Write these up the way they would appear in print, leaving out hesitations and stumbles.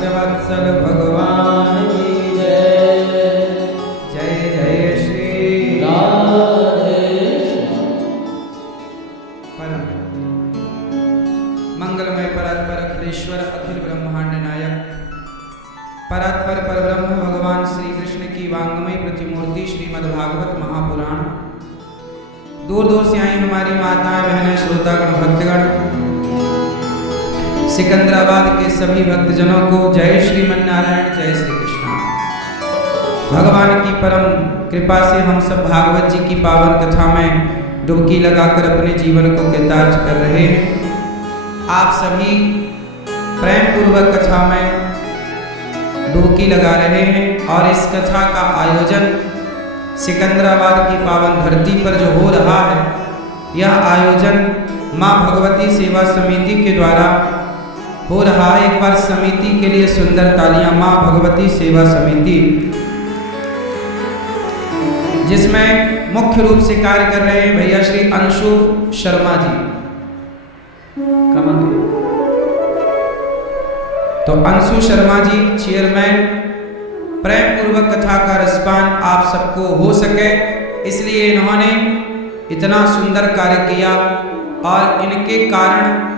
भक्तवत्सल भगवान की जय। जय जय श्री राधे। परम मंगलमय परात्पर अखिलेश्वर अखिल ब्रह्मांड नायक परात्पर परब्रह्म भगवान श्री कृष्ण की वांगमय प्रतिमूर्ति श्रीमद्भागवत महापुराण। दूर दूर से आई हमारी माताएं बहनें श्रोतागण भक्तगण, सिकंदराबाद के सभी भक्तजनों को जय श्रीमन्नारायण, जय श्री कृष्ण। भगवान की परम कृपा से हम सब भागवत जी की पावन कथा में डुबकी लगाकर अपने जीवन को कृतार्थ कर रहे हैं। आप सभी प्रेम पूर्वक कथा में डुबकी लगा रहे हैं और इस कथा का आयोजन सिकंदराबाद की पावन धरती पर जो हो रहा है, यह आयोजन मां भगवती सेवा समिति के द्वारा हो रहा है। एक बार समिति के लिए सुंदर तालियां। मां भगवती सेवा समिति, जिसमें मुख्य रूप से कार्य कर रहे हैं भैया श्री अंशु शर्मा जी। कमल तो अंशु शर्मा जी चेयरमैन। प्रेम पूर्वक कथा का रसपान आप सबको हो सके, इसलिए इन्होंने इतना सुंदर कार्य किया और इनके कारण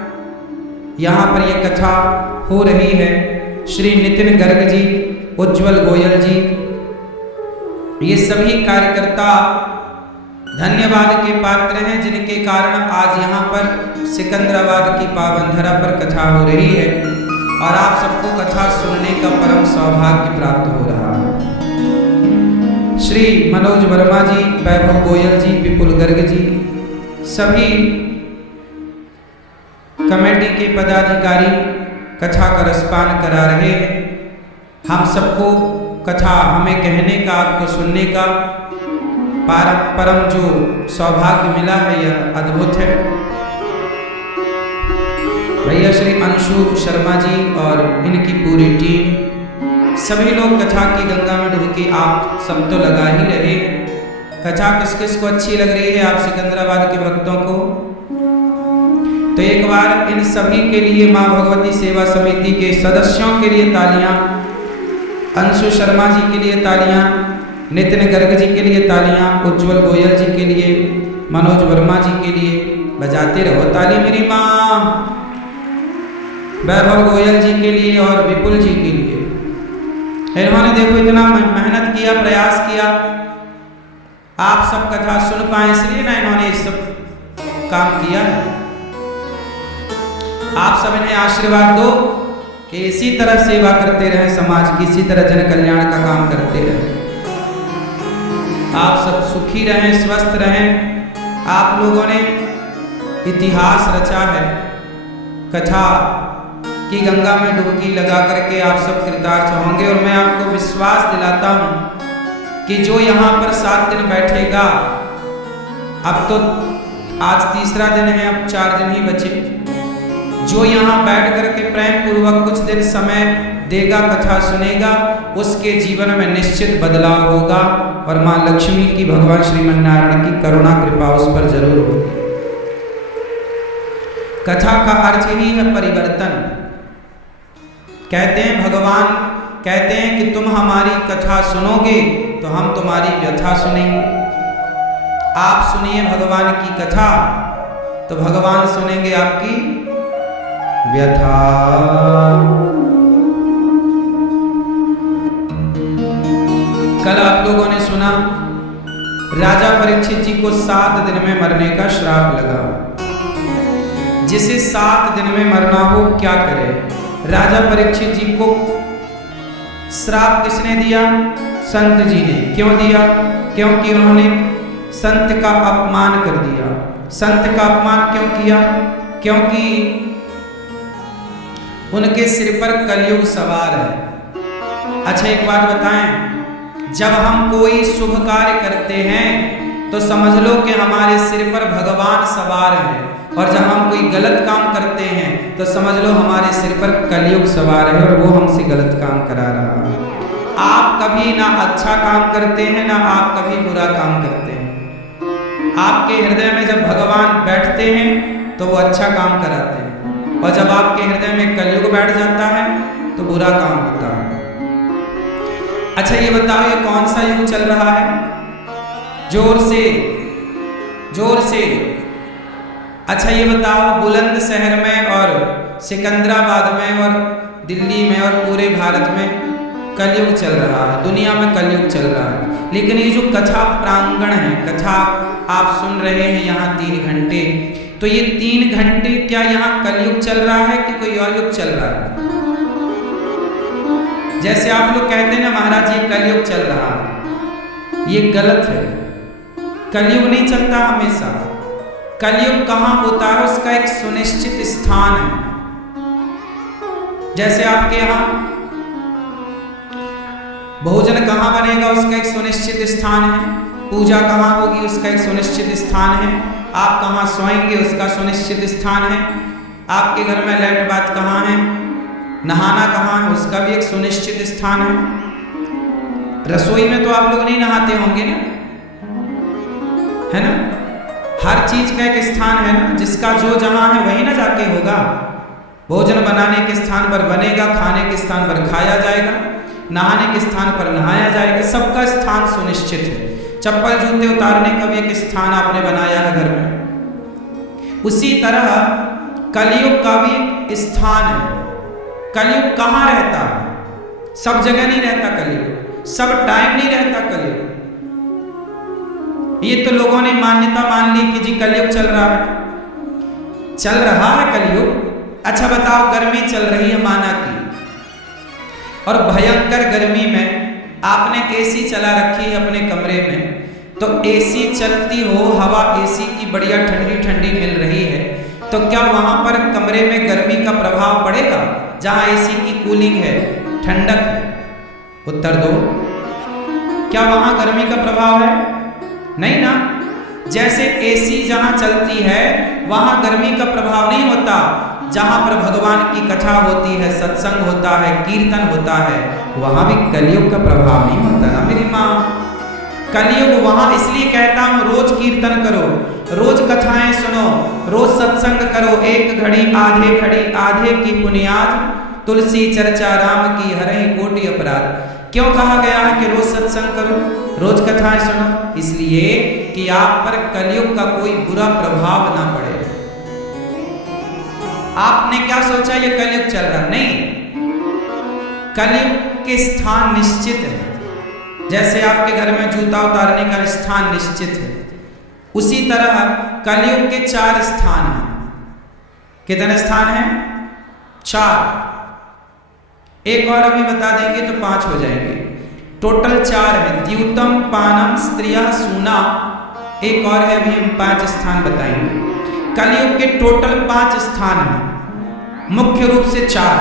यहाँ पर यह कथा हो रही है। श्री नितिन गर्ग जी, उज्जवल गोयल जी, ये सभी कार्यकर्ता धन्यवाद के पात्र हैं, जिनके कारण आज यहाँ पर सिकंदराबाद की पावन धरा पर कथा हो रही है और आप सबको कथा सुनने का परम सौभाग्य प्राप्त हो रहा है। श्री मनोज वर्मा जी, वैभव गोयल जी, विपुल गर्ग जी, सभी कमेटी के पदाधिकारी कथा का रसपान करा रहे हैं। हम सबको कथा हमें कहने का, आपको सुनने का परम जो सौभाग्य मिला है, यह अद्भुत है। भैया श्री अंशु शर्मा जी और इनकी पूरी टीम, सभी लोग कथा की गंगा में डुबकी आप सब तो लगा ही रहे हैं। कथा किस किस को अच्छी लग रही है आप सिकंदराबाद के भक्तों को? तो एक बार इन सभी के लिए मां भगवती सेवा समिति के सदस्यों के लिए तालियां, अंशु शर्मा जी के लिए तालियां, नितिन गर्ग जी के लिए तालियां, उज्जवल गोयल जी के लिए, मनोज वर्मा जी के लिए। बजाते रहो ताली मेरी मां। वैभव गोयल जी के लिए और विपुल जी के लिए। इन्होंने देखो इतना मेहनत किया, प्रयास किया, आप सब कथा सुन पाए, इसलिए ना इन्होंने इस सब काम किया है। आप सब इन्हें आशीर्वाद दो कि इसी तरह सेवा करते रहें, समाज की इसी तरह जन कल्याण का काम करते रहें। आप सब सुखी रहें, स्वस्थ रहें। आप लोगों ने इतिहास रचा है। कथा की गंगा में डुबकी लगा करके आप सब कृतार्थ होंगे और मैं आपको विश्वास दिलाता हूं कि जो यहाँ पर 7 दिन बैठेगा, अब तो आज तीसरा दिन है, अब 4 दिन ही बचे, जो यहाँ बैठ करके प्रेम पूर्वक कुछ दिन समय देगा, कथा सुनेगा, उसके जीवन में निश्चित बदलाव होगा और मां लक्ष्मी की, भगवान श्रीमन्नारायण की करुणा कृपा उस पर जरूर होगी। कथा का अर्थ ही है परिवर्तन। कहते हैं भगवान कहते हैं कि तुम हमारी कथा सुनोगे तो हम तुम्हारी व्यथा सुनेंगे। आप सुनिए भगवान की कथा तो भगवान सुनेंगे आपकी व्यथा। कल आप लोगों ने सुना राजा परीक्षित जी को 7 दिन में मरने का श्राप लगा। जिसे 7 दिन में मरना हो क्या करे? राजा परीक्षित जी को श्राप किसने दिया? संत जी ने। क्यों दिया? क्योंकि उन्होंने संत का अपमान कर दिया। संत का अपमान क्यों किया? क्योंकि उनके सिर पर कलयुग सवार है। अच्छा एक बात बताएं, जब हम कोई शुभ कार्य करते हैं तो समझ लो कि हमारे सिर पर भगवान सवार हैं, और जब हम कोई गलत काम करते हैं तो समझ लो हमारे सिर पर कलयुग सवार है और वो हमसे गलत काम करा रहा है। आप कभी ना अच्छा काम करते हैं ना आप कभी बुरा काम करते हैं। आपके हृदय में जब भगवान बैठते हैं तो वो अच्छा काम कराते हैं, और जब आपके हृदय में कलयुग बैठ जाता है तो तो बुरा काम होता है। अच्छा ये बताओ, ये कौन सा युग चल रहा है? जोर से, जोर से। अच्छा ये बताओ, बुलंदशहर में और सिकंदराबाद में और दिल्ली में और पूरे भारत में कलयुग चल रहा है, दुनिया में कलयुग चल रहा है। लेकिन ये जो कथा प्रांगण है, कथा आप सुन रहे हैं यहाँ 3 घंटे, तो ये 3 घंटे क्या यहाँ कलयुग चल रहा है कि कोई और युग चल रहा है? जैसे आप लोग कहते हैं ना महाराज ये कलयुग चल रहा है, ये गलत है। कलयुग नहीं चलता हमेशा। कलयुग कहाँ होता है उसका एक सुनिश्चित स्थान है। जैसे आपके यहाँ भोजन कहाँ बनेगा उसका एक सुनिश्चित स्थान है, पूजा कहाँ होगी उसका एक सुनिश्चित स्थान है, आप कहाँ सोएंगे उसका सुनिश्चित स्थान है, आपके घर में लैट बात कहाँ है, नहाना कहाँ है उसका भी एक सुनिश्चित स्थान है। रसोई में तो आप लोग नहीं नहाते होंगे ना, है ना? हर चीज का एक स्थान है ना, जिसका जो जहाँ है वही ना जाके होगा। भोजन बनाने के स्थान पर बनेगा, खाने के स्थान पर खाया जाएगा, नहाने के स्थान पर नहाया जाएगा, सबका स्थान सुनिश्चित है। चप्पल जूते उतारने का भी एक स्थान आपने बनाया है घर में। उसी तरह कलयुग का भी एक स्थान है। कलयुग कहाँ रहता है? सब जगह नहीं रहता कलयुग, सब टाइम नहीं रहता कलयुग। ये तो लोगों ने मान्यता मान ली कि जी कलयुग चल रहा है, चल रहा है कलयुग। अच्छा बताओ, गर्मी चल रही है माना की, और भयंकर गर्मी में आपने एसी चला रखी है अपने कमरे में, तो एसी चलती हो, हवा एसी की बढ़िया ठंडी ठंडी मिल रही है, तो क्या वहां पर कमरे में गर्मी का प्रभाव पड़ेगा जहां एसी की कूलिंग है, ठंडक है? उत्तर दो, क्या वहां गर्मी का प्रभाव है? नहीं ना। जैसे एसी जहां चलती है वहां गर्मी का प्रभाव नहीं होता, जहां पर भगवान की कथा होती है, सत्संग होता है, कीर्तन होता है, वहां भी कलयुग का प्रभाव नहीं होता ना मेरी माँ। कलयुग वहां इसलिए कहता हूं रोज कीर्तन करो, रोज कथाएं सुनो, रोज सत्संग करो, एक घड़ी आधे घड़ी आधे की बुनियाद, तुलसी चर्चा राम की हरहि कोटि अपराध। क्यों कहा गया है कि रोज सत्संग करो, रोज कथाएं सुनो? इसलिए कि आप पर कलयुग का कोई बुरा प्रभाव ना पड़े। आपने क्या सोचा ये कलयुग चल रहा? नहीं, कलयुग के स्थान निश्चित है। जैसे आपके घर में जूता उतारने का स्थान निश्चित है, उसी तरह कलयुग के 4 स्थान हैं। कितने स्थान हैं? 4। एक और अभी बता देंगे तो 5 हो जाएंगे। टोटल 4 है। द्यूतम, पानम, स्त्रियः, सूना, एक और है, अभी हम 5 स्थान बताएंगे। कलयुग के टोटल 5 स्थान हैं, मुख्य रूप से 4।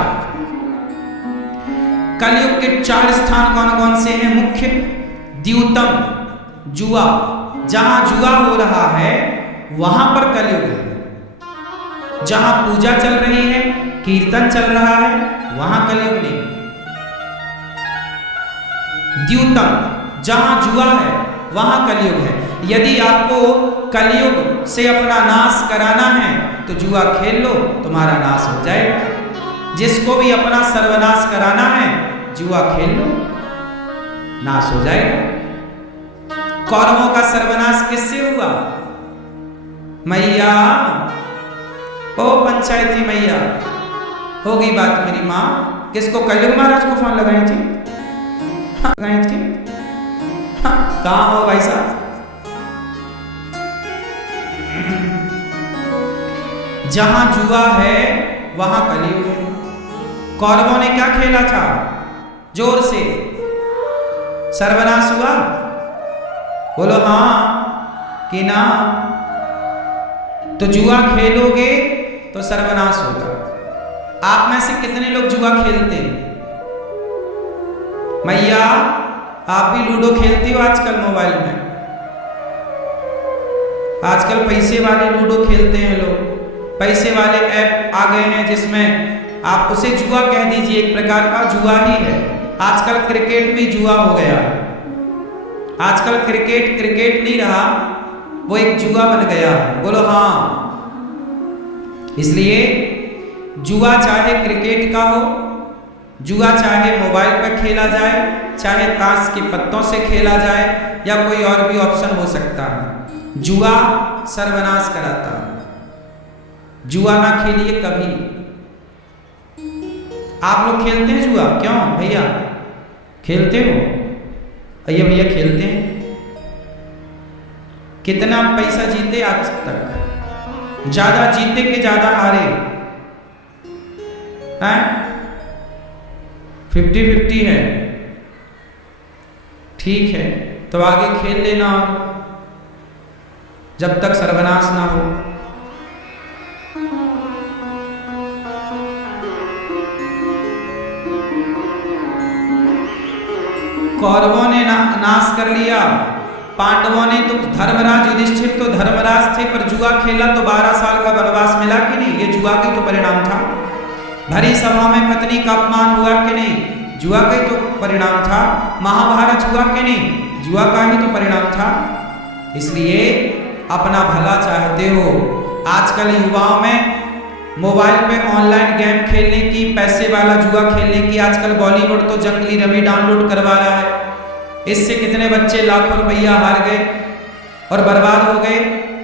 कलयुग के 4 स्थान कौन कौन से हैं? मुख्य द्यूतम, जुआ, जहां जुआ हो रहा है वहां पर कलयुग है। जहां पूजा चल रही है, कीर्तन चल रहा है, वहां कलयुग नहीं। द्यूतम, जहां जुआ है वहां कलयुग है। यदि आपको कलयुग से अपना नाश कराना है तो जुआ खेल लो, तुम्हारा नाश हो जाएगा। जिसको भी अपना सर्वनाश कराना है जुआ खेल लो, नाश हो जाएगा। कौरवों का सर्वनाश किससे हुआ? मैया, ओ पंचायती मैया, हो गई बात मेरी माँ। किसको? कलयुग महाराज को फोन लगाई थी, लगाई थी। कहाँ हो भाई साहब? जहां जुआ है वहां कलयुग है। कौरवों ने क्या खेला था? जोर से सर्वनाश हुआ? बोलो हाँ कि ना। तो जुआ खेलोगे तो सर्वनाश होगा। आप में से कितने लोग जुआ खेलते हैं? मैया, आप भी लूडो खेलती हो आजकल मोबाइल में? आजकल पैसे वाले लूडो खेलते हैं लोग। पैसे वाले ऐप आ गए हैं जिसमें आप उसे जुआ कह दीजिए, एक प्रकार का जुआ ही है। आजकल क्रिकेट भी जुआ हो गया। आजकल क्रिकेट नहीं रहा, वो एक जुआ बन गया। बोलो हाँ। इसलिए जुआ चाहे क्रिकेट का हो, जुआ चाहे मोबाइल पर खेला जाए, चाहे ताश के पत्तों से खेला जाए, या कोई और भी ऑप्शन हो सकता है। जुआ सर्वनाश कराता है। जुआ ना खेलिए कभी। आप लोग खेलते हैं जुआ? क्यों भैया खेलते हो? भैया खेलते हैं। कितना पैसा जीते आज तक? ज्यादा जीते कि ज्यादा हारे हैं? 50-50 है। ठीक है, तो आगे खेल लेना जब तक सर्वनाश ना हो। कौरवों ने नाश कर लिया, पांडवों ने तो, धर्मराज युधिष्ठिर तो धर्मराज थे पर जुआ खेला तो 12 साल का वनवास मिला कि नहीं? ये जुआ का तो परिणाम था। भरी सभा में पत्नी का अपमान हुआ कि नहीं? जुआ का ही तो परिणाम था। महाभारत हुआ कि नहीं? जुआ का ही तो परिणाम था। इसलिए अपना भला चाहते हो। आजकल युवाओं में मोबाइल पे ऑनलाइन गेम खेलने की, पैसे वाला जुआ खेलने की, आजकल बॉलीवुड तो जंगली रमी डाउनलोड करवा रहा है। इससे कितने बच्चे लाखों रुपया हार गए और बर्बाद हो गए।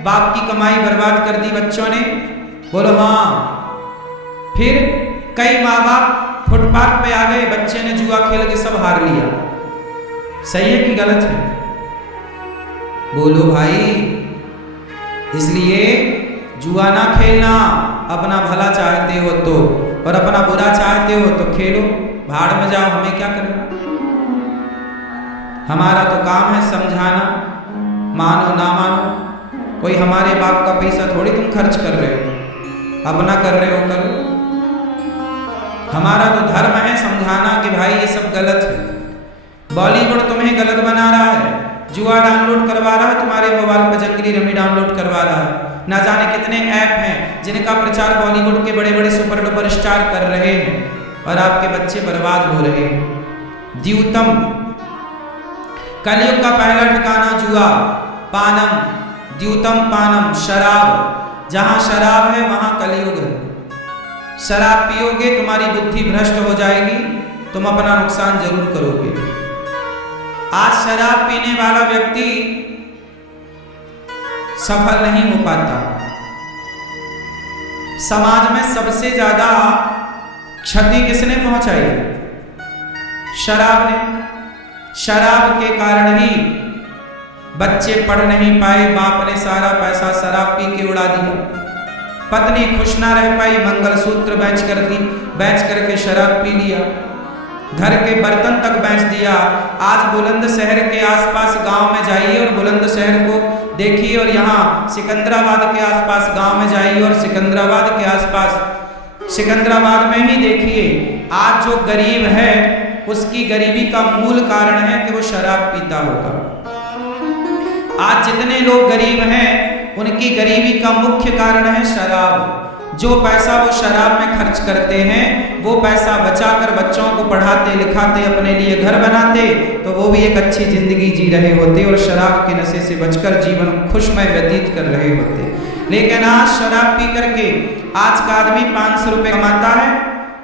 बाप की कमाई बर्बाद कर दी बच्चों ने। बोलो हाँ। फिर कई माँ बाप फुटपाथ पे आ गए, बच्चे ने जुआ खेल के सब हार लिया। सही है कि गलत है? बोलो भाई। इसलिए जुआ ना खेलना। अपना भला चाहते हो तो, और अपना बुरा चाहते हो तो खेलो, भाड़ में जाओ, हमें क्या करना। हमारा तो काम है समझाना, मानो ना मानो। कोई हमारे बाप का पैसा थोड़ी तुम खर्च कर रहे हो, अपना कर रहे हो करो। हमारा तो धर्म है समझाना कि भाई ये सब गलत है। बॉलीवुड तुम्हें गलत बना रहा है, जुआ डाउनलोड करवा रहा है तुम्हारे मोबाइल पर, जंगली रमी डाउनलोड करवा रहा है। ना जाने कितने ऐप हैं जिनका प्रचार बॉलीवुड के बड़े बड़े सुपर डुपर स्टार कर रहे हैं, और आपके बच्चे बर्बाद हो रहे हैं। द्यूतम, कलयुग का पहला ठिकाना जुआ। पानम, द्यूतम पानम, शराब। जहां शराब है वहां कलयुग है। शराब पियोगे तुम्हारी बुद्धि भ्रष्ट हो जाएगी, तुम अपना नुकसान जरूर करोगे। आज शराब पीने वाला व्यक्ति सफल नहीं हो पाता। समाज में सबसे ज्यादा क्षति किसने पहुंचाई? शराब ने। शराब के कारण ही बच्चे पढ़ नहीं पाए, बाप ने सारा पैसा शराब पी के उड़ा दिया। पत्नी खुश ना रह पाई, मंगलसूत्र बेच कर दी, बेच करके शराब पी लिया। घर के बर्तन तक बेच दिया। आज बुलंदशहर के आसपास गांव में जाइए और बुलंदशहर को देखिए, और यहाँ सिकंदराबाद के आसपास गांव में जाइए और सिकंदराबाद के आसपास, सिकंदराबाद में ही देखिए, आज जो गरीब है उसकी गरीबी का मूल कारण है कि वो शराब पीता होगा। आज जितने लोग गरीब हैं उनकी गरीबी का मुख्य कारण है शराब। जो पैसा वो शराब में खर्च करते हैं, वो पैसा बचाकर बच्चों को पढ़ाते लिखाते, अपने लिए घर बनाते, तो वो भी एक अच्छी जिंदगी जी रहे होते और शराब के नशे से बचकर जीवन खुशमय व्यतीत कर रहे होते। लेकिन आज शराब पी करके आज का आदमी 500 रुपये कमाता है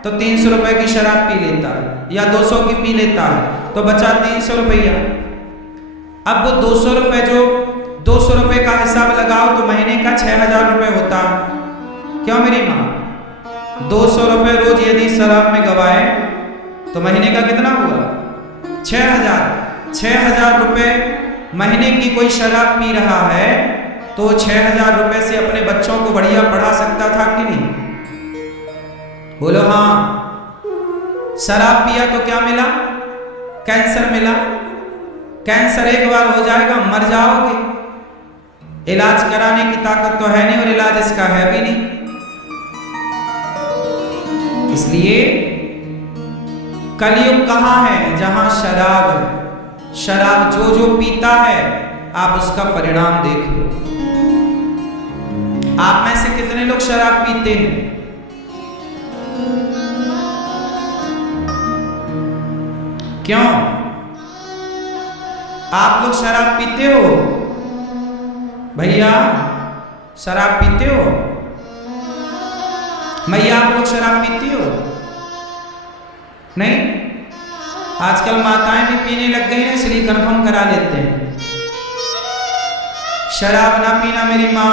तो 300 रुपये की शराब पी लेता है, या 200 की पी लेता है, तो बचा 300 रुपया। अब वो 200 रुपये, जो 200 रुपये का हिसाब लगाओ तो महीने का 6000 रुपये होता है। क्यों मेरी माँ? 200 रुपये रोज यदि शराब में गवाए तो महीने का कितना हुआ? 6000। 6000 रुपये महीने की कोई शराब पी रहा है तो 6000 रुपये से अपने बच्चों को बढ़िया पढ़ा सकता था कि नहीं? बोलो हाँ। शराब पिया तो क्या मिला? कैंसर मिला। कैंसर एक बार हो जाएगा मर जाओगे, इलाज कराने की ताकत तो है नहीं और इलाज इसका है भी नहीं। इसलिए कलयुग कहां है? जहां शराब है। शराब जो जो पीता है आप उसका परिणाम देख लो। आप में से कितने लोग शराब पीते हैं? क्यों? आप लोग शराब पीते हो? भैया शराब पीते हो? मैया आप लोग शराब पीती हो? नहीं, आजकल माताएं भी पीने लग गई हैं, इसलिए कन्फर्म करा लेते हैं शराब ना पीना मेरी माँ।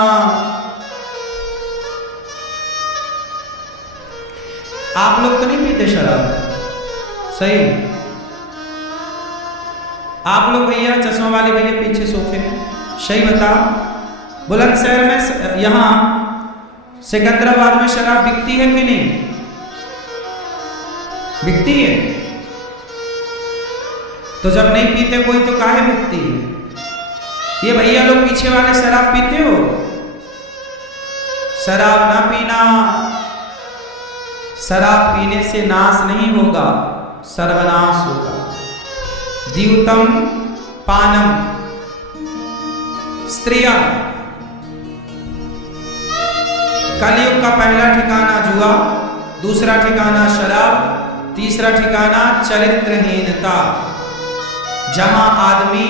आप लोग तो नहीं पीते शराब, सही? आप लोग भैया चश्मा वाले भैया पीछे सोफे में, सही बताओ? बुलंदशहर में यहाँ सिकंदराबाद में शराब बिकती है कि नहीं बिकती है? तो जब नहीं पीते कोई तो काहे बिकती है? ये भैया लोग पीछे वाले शराब पीते हो? शराब ना पीना, शराब पीने से नाश नहीं होगा, सर्वनाश होगा। द्यूतम पानम, स्त्रियां। कलयुग का पहला ठिकाना जुआ, दूसरा ठिकाना शराब, तीसरा ठिकाना चरित्रहीनता, जहां आदमी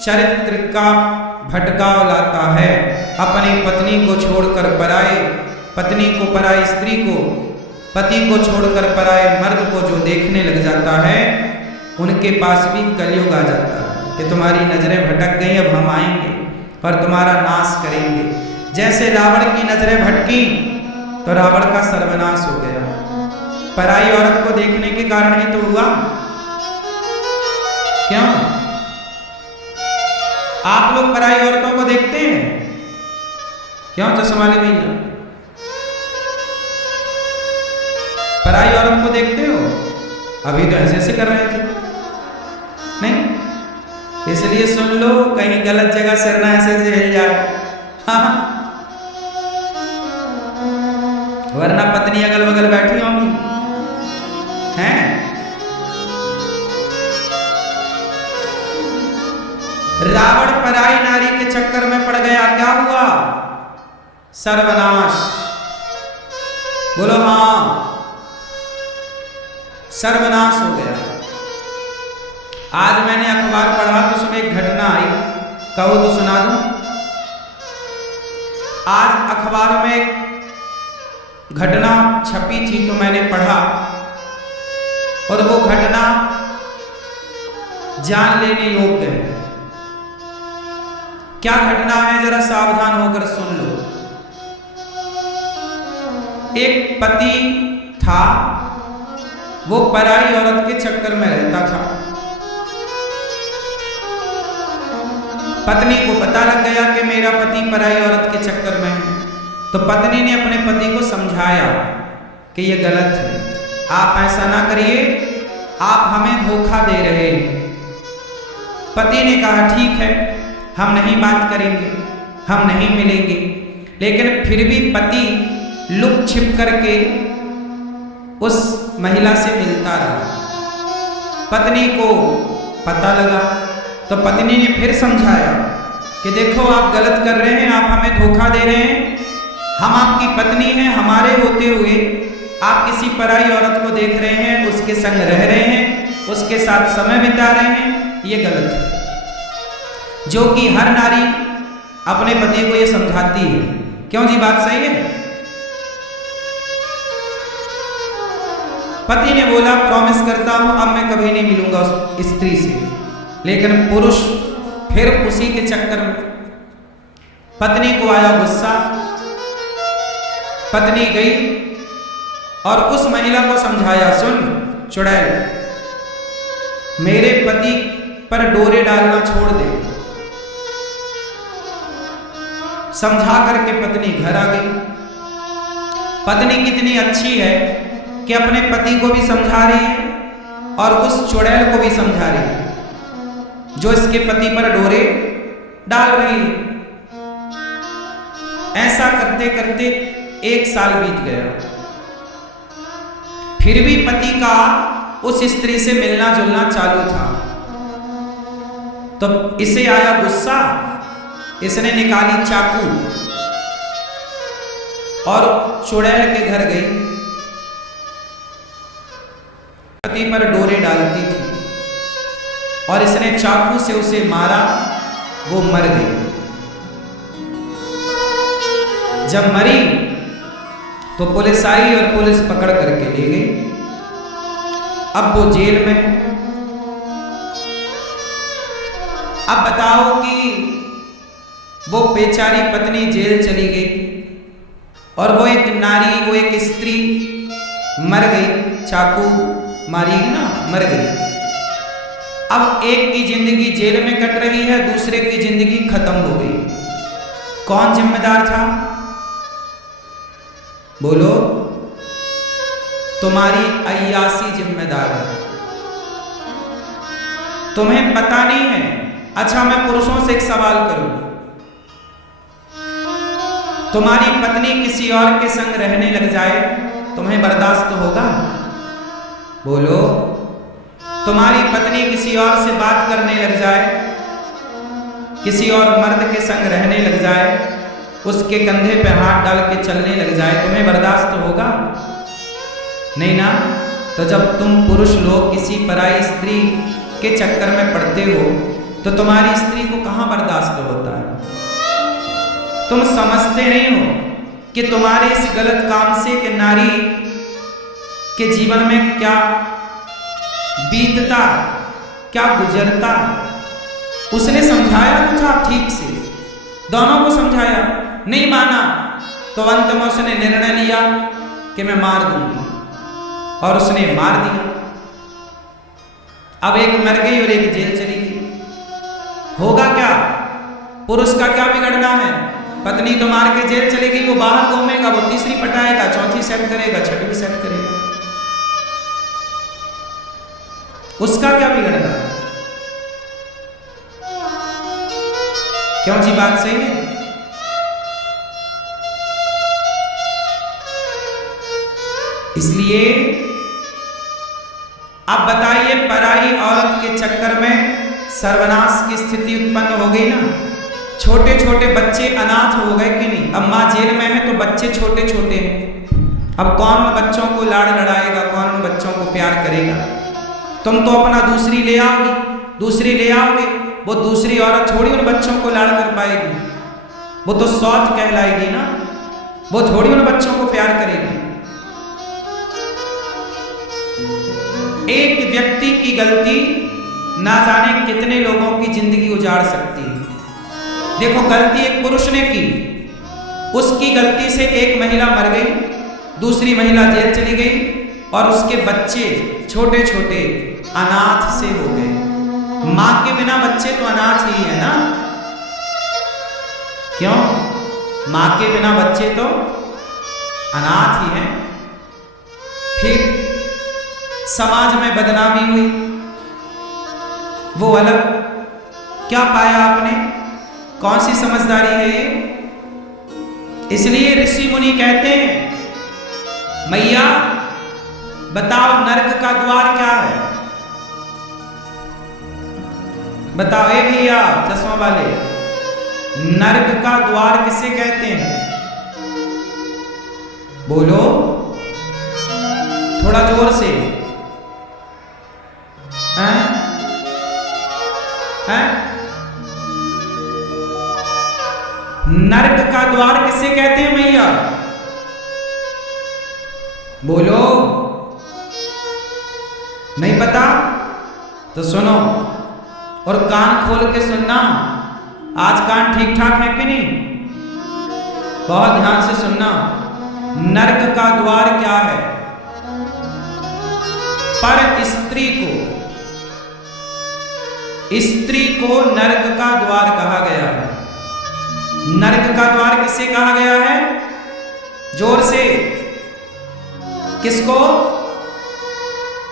चरित्र का भटकाव लाता है। अपनी पत्नी को छोड़कर पराए, पत्नी को पराई स्त्री को, पति को छोड़कर पराए मर्द को जो देखने लग जाता है, उनके पास भी कलयुग आ जाता है कि तुम्हारी नजरें भटक गई, अब हम आएंगे और तुम्हारा नाश करेंगे। जैसे रावण की नजरें भटकी तो रावण का सर्वनाश हो गया। पराई औरत को देखने के कारण ही तो हुआ। क्यों? आप लोग पराई औरतों को देखते हैं? क्यों चश्मा वाले भैया, पराई औरत को देखते हो? अभी तो ऐसे ऐसे कर रहे थे, नहीं? इसलिए सुन लो, कहीं गलत जगह सिर ना ऐसे ऐसे हिल जाए। हाँ, वरना पत्नी अगल बगल बैठी होंगी, हैं? रावण पराई नारी के चक्कर में पड़ गया, क्या हुआ? सर्वनाश। बोलो हाँ, सर्वनाश हो गया। आज मैंने अखबार पढ़ा तो उसमें एक घटना आई, कहो तो सुना दूं। आज अखबार में एक घटना छपी थी तो मैंने पढ़ा, और वो घटना जान लेने योग्य है। क्या घटना है, जरा सावधान होकर सुन लो। एक पति था, वो पराई औरत के चक्कर में रहता था। पत्नी को पता लग गया कि मेरा पति पराई औरत के चक्कर में है, तो पत्नी ने अपने पति को समझाया कि ये गलत है, आप ऐसा ना करिए, आप हमें धोखा दे रहे हैं। पति ने कहा ठीक है, हम नहीं बात करेंगे, हम नहीं मिलेंगे। लेकिन फिर भी पति लुक छिप करके उस महिला से मिलता रहा। पत्नी को पता लगा तो पत्नी ने फिर समझाया कि देखो आप गलत कर रहे हैं, आप हमें धोखा दे रहे हैं, हम आपकी पत्नी हैं, हमारे होते हुए आप किसी पराई औरत को देख रहे हैं, उसके संग रह रहे हैं, उसके साथ समय बिता रहे हैं, ये गलत है। जो कि हर नारी अपने पति को ये समझाती है। क्यों जी, बात सही है? पति ने बोला प्रॉमिस करता हूं अब मैं कभी नहीं मिलूंगा उस स्त्री से। लेकिन पुरुष फिर उसी के चक्कर में। पत्नी को आया गुस्सा, पत्नी गई और उस महिला को समझाया, सुन चुड़ैल, मेरे पति पर डोरे डालना छोड़ दे। समझा करके पत्नी घर आ गई। पत्नी कितनी अच्छी है कि अपने पति को भी समझा रही है और उस चुड़ैल को भी समझा रही है जो इसके पति पर डोरे डाल रही है। ऐसा करते करते 1 साल बीत गया। फिर भी पति का उस स्त्री से मिलना जुलना चालू था। तो इसे आया गुस्सा, इसने निकाली चाकू और चुड़ैल के घर गई। पति पर डोरे डालती थी और इसने चाकू से उसे मारा, वो मर गई। जब मरी तो पुलिस आई और पुलिस पकड़ करके ले गई। अब वो जेल में है। अब बताओ कि वो बेचारी पत्नी जेल चली गई और वो एक नारी, वो एक स्त्री मर गई, चाकू मारी ना, मर गई। अब एक की जिंदगी जेल में कट रही है, दूसरे की जिंदगी खत्म हो गई। कौन जिम्मेदार था? बोलो। तुम्हारी अय्यासी जिम्मेदार है। तुम्हें पता नहीं है। अच्छा, मैं पुरुषों से एक सवाल करूं, तुम्हारी पत्नी किसी और के संग रहने लग जाए, तुम्हें बर्दाश्त होगा? बोलो। तुम्हारी पत्नी किसी और से बात करने लग जाए, किसी और मर्द के संग रहने लग जाए, उसके कंधे पे हाथ डाल के चलने लग जाए, तुम्हें बर्दाश्त होगा? नहीं ना। तो जब तुम पुरुष लोग किसी पराई स्त्री के चक्कर में पड़ते हो तो तुम्हारी स्त्री को कहां बर्दाश्त होता है? तुम समझते नहीं हो कि तुम्हारे इस गलत काम से कि नारी के जीवन में क्या बीतता, क्या गुजरता। उसने समझाया तो था ठीक से, दोनों को समझाया, नहीं माना तो अंत में उसने निर्णय लिया कि मैं मार दूंगी, और उसने मार दिया। अब एक मर गई और एक जेल चली गई। होगा क्या? पुरुष का क्या बिगड़ना है? पत्नी तो मार के जेल चली गई, वो बाहर घूमेगा, वो तीसरी पटाएगा, चौथी सेट करेगा, छठवीं सेट करेगा, उसका क्या बिगड़ना है? क्यों जी, बात सही है? इसलिए अब बताइए, पराई औरत के चक्कर में सर्वनाश की स्थिति उत्पन्न हो गई ना। छोटे छोटे बच्चे अनाथ हो गए कि नहीं? अब माँ जेल में है तो बच्चे छोटे छोटे हैं। अब कौन उन बच्चों को लाड़ लड़ाएगा, कौन उन बच्चों को प्यार करेगा? तुम तो अपना दूसरी ले आओगी, दूसरी ले आओगे, वो दूसरी औरत थोड़ी उन बच्चों को लाड़ कर पाएगी, वो तो सौत कहलाएगी ना, वो थोड़ी उन बच्चों को प्यार करेगी। एक व्यक्ति की गलती ना जाने कितने लोगों की जिंदगी उजाड़ सकती है। देखो, गलती एक पुरुष ने की, उसकी गलती से एक महिला मर गई, दूसरी महिला जेल चली गई, और उसके बच्चे छोटे छोटे अनाथ से हो गए। मां के बिना बच्चे तो अनाथ ही है ना? क्यों? मां के बिना बच्चे तो अनाथ ही हैं। फिर समाज में बदनामी हुई, वो अलग। क्या पाया आपने? कौन सी समझदारी है ये? इसलिए ऋषि मुनि कहते हैं, मैया बताओ नरक का द्वार क्या है? बताओ ए भैया चश्मा वाले, नरक का द्वार किसे कहते हैं? बोलो थोड़ा जोर से। हैं? नरक का द्वार किसे कहते हैं मैया? बोलो। नहीं पता तो सुनो, और कान खोल के सुनना। आज कान ठीक ठाक है कि नहीं? बहुत ध्यान से सुनना। नरक का द्वार क्या है? पर स्त्री को नरक का द्वार कहा गया है। नरक का द्वार किसे कहा गया है? जोर से। किसको?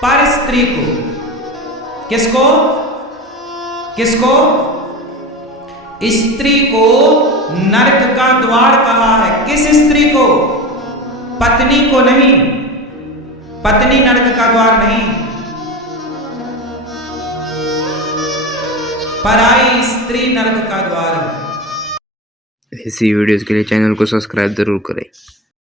पर स्त्री को। किसको? किसको? स्त्री को नरक का द्वार कहा है। किस स्त्री को? पत्नी को नहीं। पत्नी नरक का द्वार नहीं, पराई स्त्री नरक का द्वार है। ऐसी वीडियोस के लिए चैनल को सब्सक्राइब जरूर करें।